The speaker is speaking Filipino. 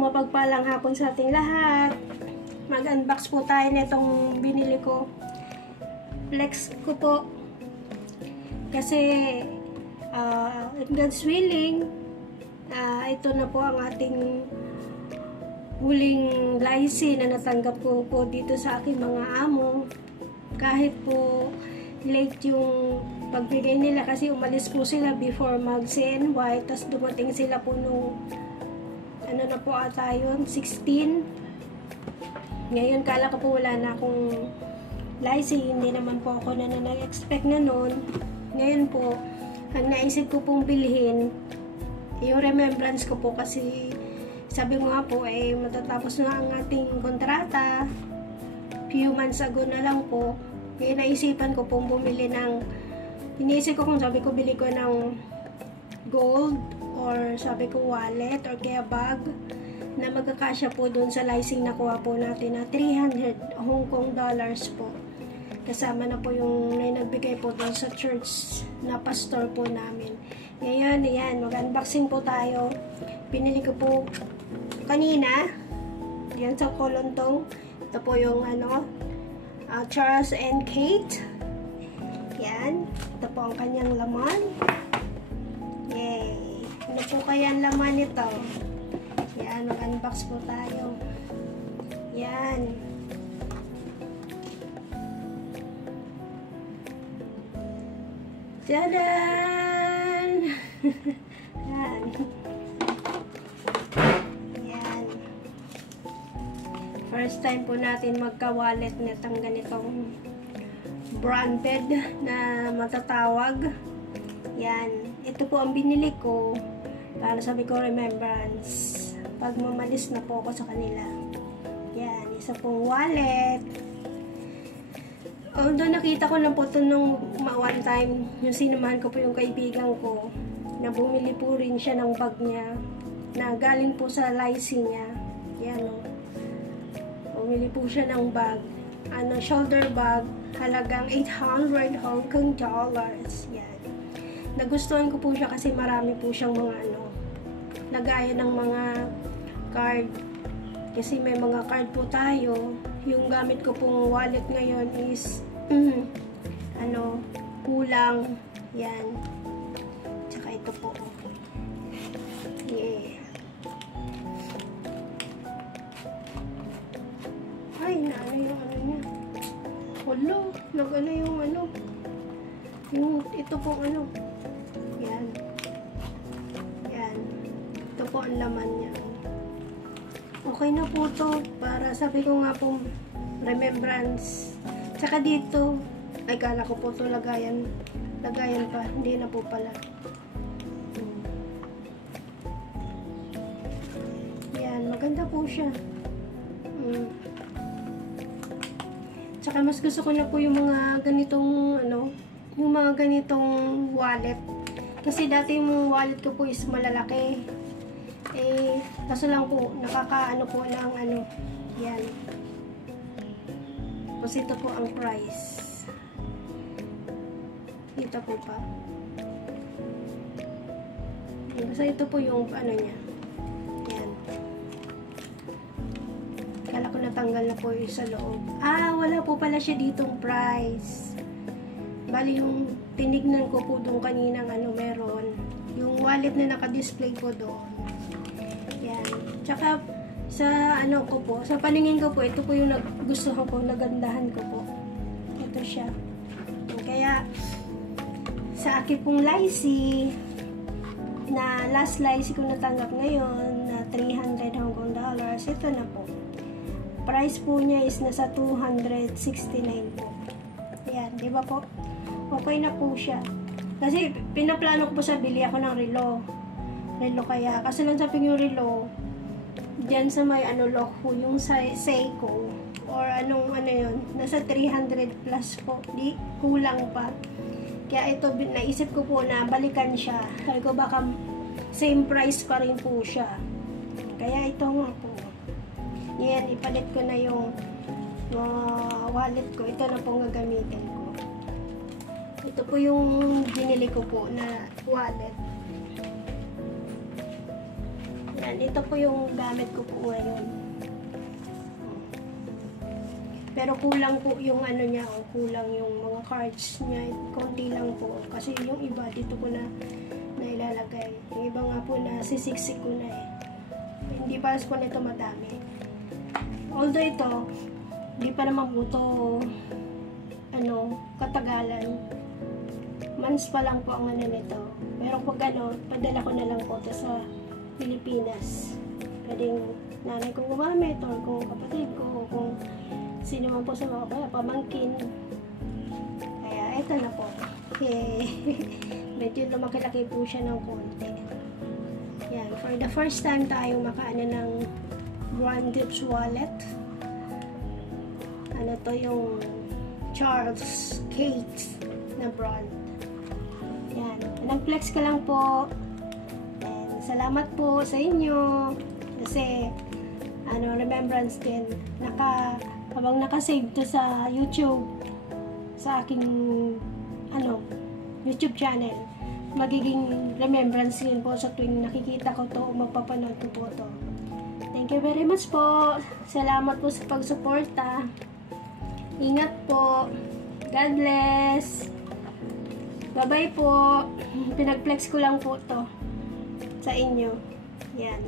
mapagpalang hapon sa ating lahat. Mag-unbox po tayo nitong binili ko. Flex ko po. Kasi, God's willing, ito na po ang ating huling lycee na natanggap ko po dito sa aking mga amo. Kahit po late yung pagbigay nila kasi umalis po sila before mag-CNY, tas dumating sila po nung ano na po ata yun, 16. Ngayon kala ko po wala na akong lycee, hindi naman po ako na nag-expect na noon. Ngayon po, ang naisip ko pong bilhin yung remembrance ko po kasi sabi mo nga po matatapos na ang ating kontrata few months ago na lang po. Kaya naisipan ko pong bumili ng iniisip ko kung sabi ko bili ko ng gold or sabi ko wallet or kaya bag na magkakasya po dun sa licensing na kuha po natin na 300 Hong Kong dollars po. Kasama na po yung nagbigay po dun sa church na pastor po namin. Ngayon, ayan, mag-unboxing po tayo. Pinili ko po kanina. Yan sa Kolontong. Ito po yung Charles and Kate. Yan. Ito po ang kanyang laman. Yay! Ano po kaya ang laman nito? Yan, mag-unbox po tayo. Yan. Tadaan! Yan. Yan. First time po natin magka-wallet nitong ganitong branded na matatawag. Yan. Ito po ang binili ko para sabi ko remembrance. Pag mamalis na po ako sa kanila. Yan. Isa pong wallet. Although nakita ko lang po ito nung one time, yung sinamahan ko po yung kaibigan ko na bumili po rin siya ng bag niya na galing po sa lycée niya. Yan o. Bumili po siya ng bag. Shoulder bag. Halagang 800 Hong Kong dollars. Yan. Nagustuhan ko po siya kasi marami po siyang mga lagayan ng mga card. Kasi may mga card po tayo. Yung gamit ko pong wallet ngayon is kulang. Yan. Tsaka ito po. Yeah. Ay, naano yung niya. Wala. Nag-ano yung yung ito po Yan. Yan. Ito po ang laman niya. Okay na po to. Para sabi ko nga po remembrance. Tsaka dito, ay kala ko po to lagayan pa. Hindi na po pala. Yan. Maganda po siya. Tsaka mas gusto ko na po yung mga ganitong yung mga ganitong wallet. Kasi dati yung wallet ko po is malalaki. Kaso lang po, nakakaano po ng yan. Tapos ito po ang price. Dito po pa. Basta ito po yung niya. Yan. Kala ko natanggal na po yung sa loob. Wala po pala siya ditong price. Bali yung tinignan ko po doon kaninang meron. Yung wallet na naka-display po doon. Yan. Tsaka, sa ko po, sa paningin ko po, ito po yung gustuhan ko, nagandahan ko po. Ito siya. Kaya, sa akin pong lycée, na last lycée ko natanggap ngayon, na 300 Hong Kong dollars, ito na po. Price po niya is nasa 269 po. Yan, di ba po? Okay na po siya. Kasi, pinaplano ko po sa bili ako ng relo. Kaya, kasi lang sabi yung relo, dyan sa may lock po, yung Seiko, or yun, nasa 300 plus po, di, kulang pa. Kaya ito, naisip ko po na balikan siya. Sabi ko baka same price pa rin po siya. Kaya ito nga po. Yan, ipalit ko na yung wallet ko. Ito na po gagamitin ko. Ito po yung binili ko po na wallet. Yan, ito po yung gamit ko po ngayon. Pero kulang po yung ano niya, kulang yung mga cards niya. Konti lang po. Kasi yung iba dito ko na ilalagay. Yung iba nga po na sisiksik ko na eh. Hindi pa po nito madami. Although ito, hindi pa naman po ito katagalan. Months pa lang po ang ano nito. Pero pag padala ko na lang po ito sa Pilipinas. Pwedeng nanay ko gumamit or kung kapatid ko o kung sino man po sa mga pamangkin. Kaya ito na po. Medyo lumaki-laki po siya ng konti. Yan. For the first time tayo makaano ng branded wallet. Ano to, yung Charles Kate na brand. Yan. Nag-flex ka lang po. And salamat po sa inyo. Kasi remembrance din. Habang nakasave to sa YouTube, sa aking YouTube channel, magiging remembrance din po sa tuwing nakikita ko to o magpapanood ko po to. Thank you very much po. Salamat po sa pagsuporta. Ingat po. God bless. Bye-bye po. Pinag-flex ko lang po to sa inyo. Yan.